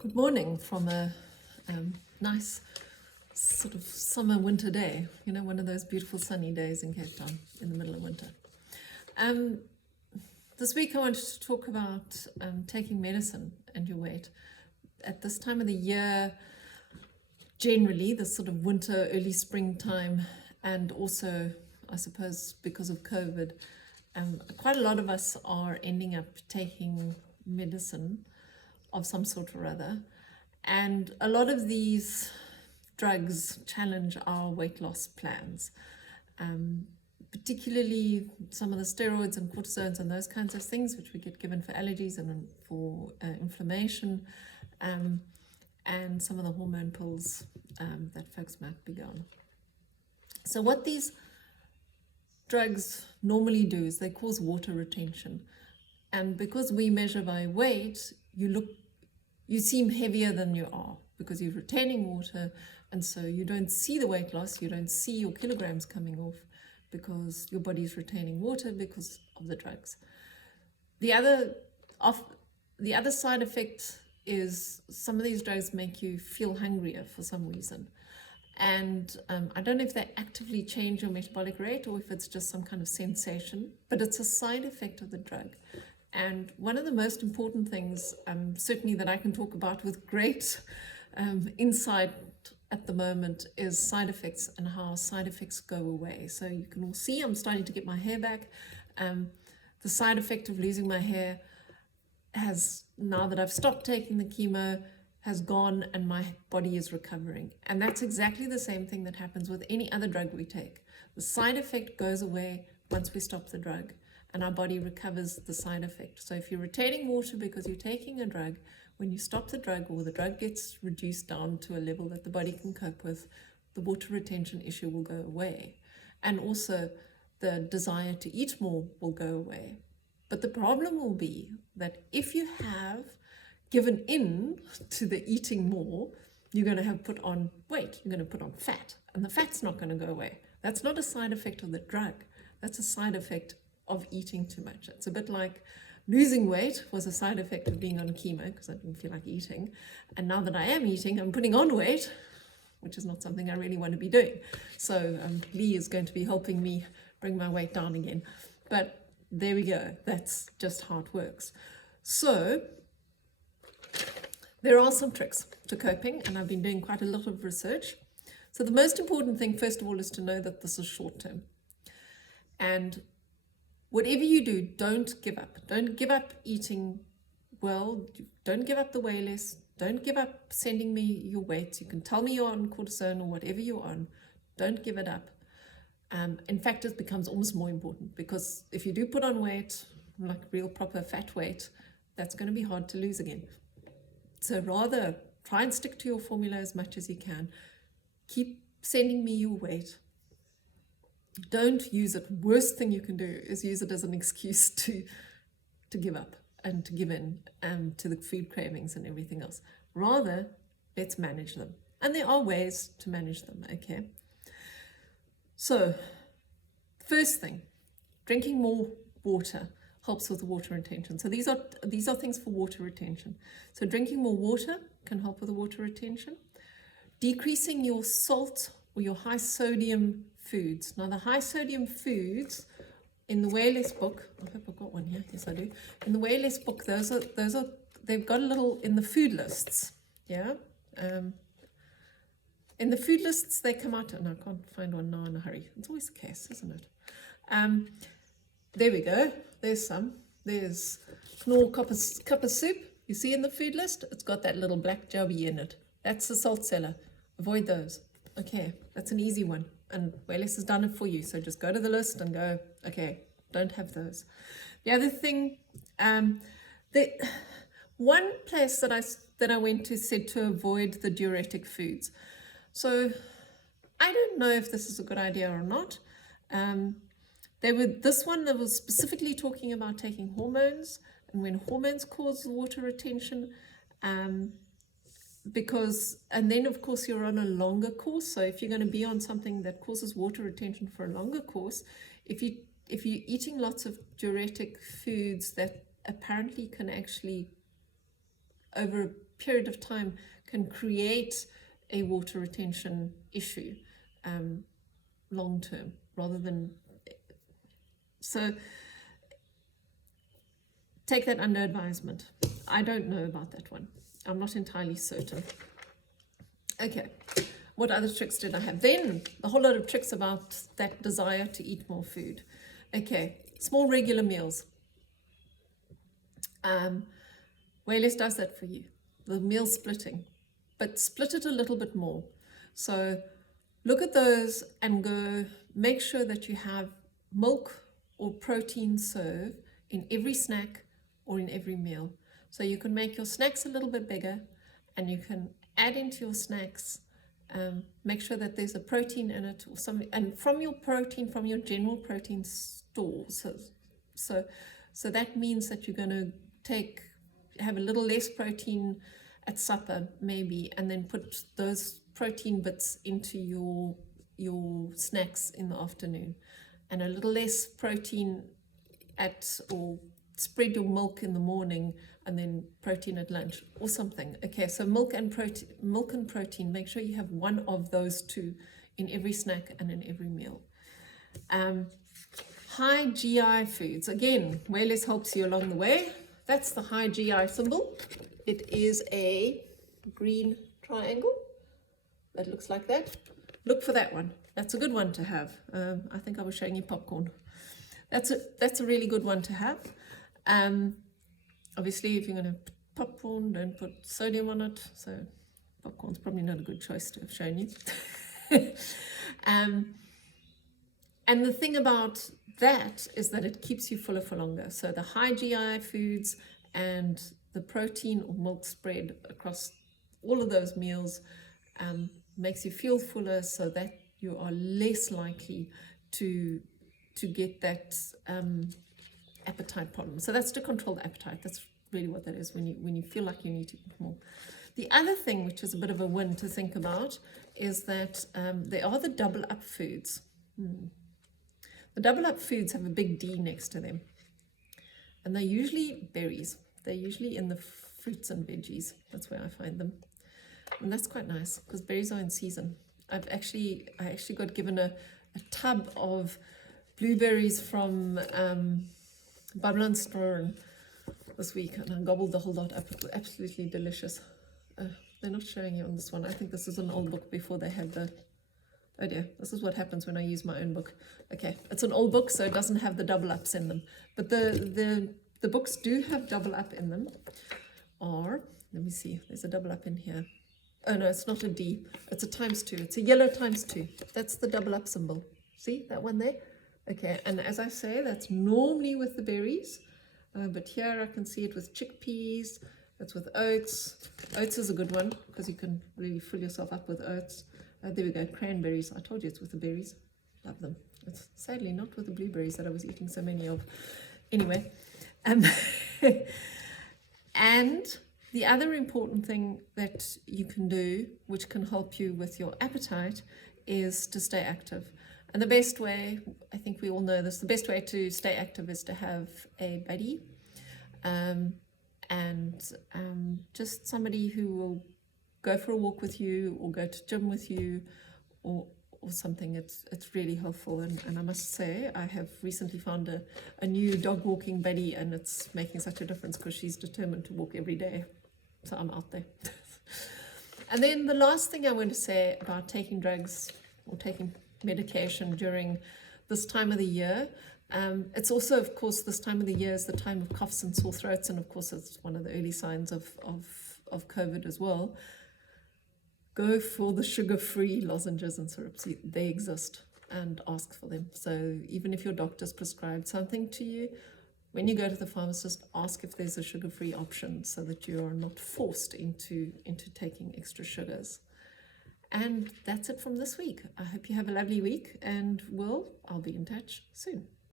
Good morning from a nice sort of summer winter day, one of those beautiful sunny days in Cape Town in the middle of winter. This week I wanted to talk about taking medicine and your weight. At this time of the year, generally, this sort of winter, early springtime, and also, I suppose, because of COVID, quite a lot of us are ending up taking medicine of some sort or other, and a lot of these drugs challenge our weight loss plans, particularly some of the steroids and cortisones and those kinds of things which we get given for allergies and for inflammation, and some of the hormone pills that folks might be on. So what these drugs normally do is they cause water retention, and because we measure by weight, you seem heavier than you are because you're retaining water, and so you don't see the weight loss, you don't see your kilograms coming off because your body's retaining water because of the drugs. The other side effect is some of these drugs make you feel hungrier for some reason. And I don't know if they actively change your metabolic rate or if it's just some kind of sensation, but it's a side effect of the drug. And one of the most important things, certainly that I can talk about with great insight at the moment, is side effects and how side effects go away. So you can all see I'm starting to get my hair back. The side effect of losing my hair has, now that I've stopped taking the chemo, has gone and my body is recovering. And that's exactly the same thing that happens with any other drug we take. The side effect goes away once we stop the drug, and our body recovers the side effect. So if you're retaining water because you're taking a drug, when you stop the drug or the drug gets reduced down to a level that the body can cope with, the water retention issue will go away. And also the desire to eat more will go away. But the problem will be that if you have given in to the eating more, you're going to have put on weight, you're going to put on fat, and the fat's not going to go away. That's not a side effect of the drug, that's a side effect of eating too much. It's a bit like losing weight was a side effect of being on chemo because I didn't feel like eating, and now that I am eating, I'm putting on weight, which is not something I really want to be doing. So Lee is going to be helping me bring my weight down again. But there we go, that's just how it works. So there are some tricks to coping, and I've been doing quite a lot of research. So the most important thing, first of all, is to know that this is short term. And whatever you do, don't give up. Don't give up eating well. Don't give up the way less. Don't give up sending me your weight. You can tell me you're on cortisone or whatever you're on. Don't give it up. In fact, it becomes almost more important, because if you do put on weight, like real proper fat weight, that's going to be hard to lose again. So rather try and stick to your formula as much as you can. Keep sending me your weight. Don't use it. Worst thing you can do is use it as an excuse to give up and to give in to the food cravings and everything else. Rather, let's manage them. And there are ways to manage them, okay? So, first thing, drinking more water helps with the water retention. So these are things for water retention. So drinking more water can help with the water retention. Decreasing your salt or your high sodium foods. Now the high sodium foods in the Way Less book, I hope I've got one here, yes I do. In the Way Less book, those are they've got a little in the food lists, yeah. In the food lists they come out, and I can't find one now in a hurry. It's always the case, isn't it? There we go. There's some. There's Knorr copper soup. You see in the food list, it's got that little black jobby in it. That's the salt cellar. Avoid those. Okay, that's an easy one. And Way Less has done it for you. So just go to the list and go, okay, don't have those. The other thing, the one place that I went to said to avoid the diuretic foods. So I don't know if this is a good idea or not. This one that was specifically talking about taking hormones and when hormones cause water retention, and then of course you're on a longer course. So if you're going to be on something that causes water retention for a longer course, if you're eating lots of diuretic foods that apparently can actually over a period of time can create a water retention issue long term, rather than. So take that under advisement. I don't know about that one. I'm not entirely certain. Okay, what other tricks did I have? Then a whole lot of tricks about that desire to eat more food. Okay, small regular meals. Waylace does that for you, the meal splitting, but split it a little bit more. So look at those and go, make sure that you have milk or protein serve in every snack or in every meal. So you can make your snacks a little bit bigger, and you can add into your snacks, make sure that there's a protein in it or something, and from your protein, from your general protein store. So that means that you're going to have a little less protein at supper maybe, and then put those protein bits into your snacks in the afternoon, and a little less protein or spread your milk in the morning and then protein at lunch or something. Okay, so milk and protein, make sure you have one of those two in every snack and in every meal. High GI foods, again, Waylace helps you along the way. That's the high GI symbol. It is a green triangle that looks like that. Look for that one. That's a good one to have. I think I was showing you popcorn. That's a really good one to have. Obviously, if you're going to put popcorn, don't put sodium on it. So popcorn's probably not a good choice to have shown you. And the thing about that is that it keeps you fuller for longer. So the high GI foods and the protein or milk spread across all of those meals makes you feel fuller, so that you are less likely to get that appetite problem. So that's to control the appetite. That's really what that is, when you feel like you need to eat more. The other thing, which is a bit of a win to think about, is that there are the double up foods. The double up foods have a big D next to them, and they're usually berries. They're usually in the fruits and veggies. That's where I find them, and that's quite nice because berries are in season. I actually got given a tub of blueberries from Babylonstone this week, and I gobbled the whole lot up. It was absolutely delicious. They're not showing you on this one. I think this is an old book before they had the... Oh dear, this is what happens when I use my own book. Okay, it's an old book, so it doesn't have the double ups in them. But the books do have double up in them. Or, let me see, there's a double up in here. Oh no, it's not a D, it's a ×2. It's a yellow ×2. That's the double up symbol. See that one there? Okay, and as I say, that's normally with the berries. But here I can see it with chickpeas. It's with oats. Oats is a good one because you can really fill yourself up with oats. There we go, cranberries. I told you it's with the berries. Love them. It's sadly not with the blueberries that I was eating so many of. Anyway, and the other important thing that you can do, which can help you with your appetite, is to stay active. And the best way, I think we all know this, the best way to stay active is to have a buddy, just somebody who will go for a walk with you or go to gym with you or something. It's really helpful, and I must say I have recently found a new dog walking buddy, and it's making such a difference because she's determined to walk every day, so I'm out there. And then the last thing I want to say about taking drugs or taking medication during this time of the year, it's also, of course, this time of the year is the time of coughs and sore throats, and of course it's one of the early signs of COVID as well. Go for the sugar-free lozenges and syrups. They exist, and ask for them. So even if your doctor's prescribed something to you, when you go to the pharmacist, ask if there's a sugar-free option so that you are not forced into taking extra sugars. And that's it from this week. I hope you have a lovely week, and I'll be in touch soon.